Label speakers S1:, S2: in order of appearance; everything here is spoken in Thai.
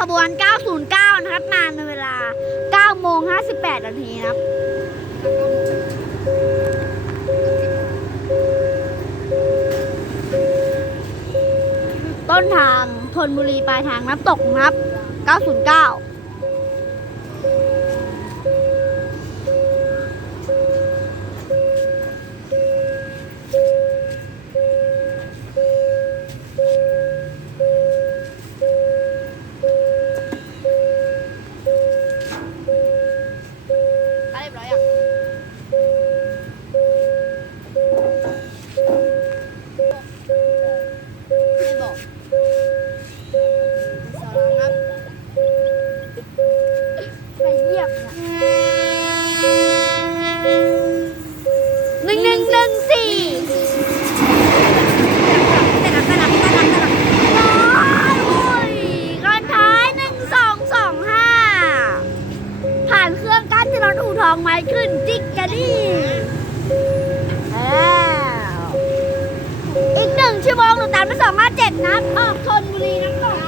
S1: ขบวน 909 นะครับนานในเวลา9โมง58 นาทีครับต้นทางธนบุรีปลายทางน้ำตกครับ 909 หนึ่งหนึ่งหนึ่งสี่
S2: ทองไม้ขึ้นจิกกัน
S1: นี่อีกหนึ่งชั่วโมงหนูตันไปสองห้าเจ็ดนะออกชนบุรีนะก่อน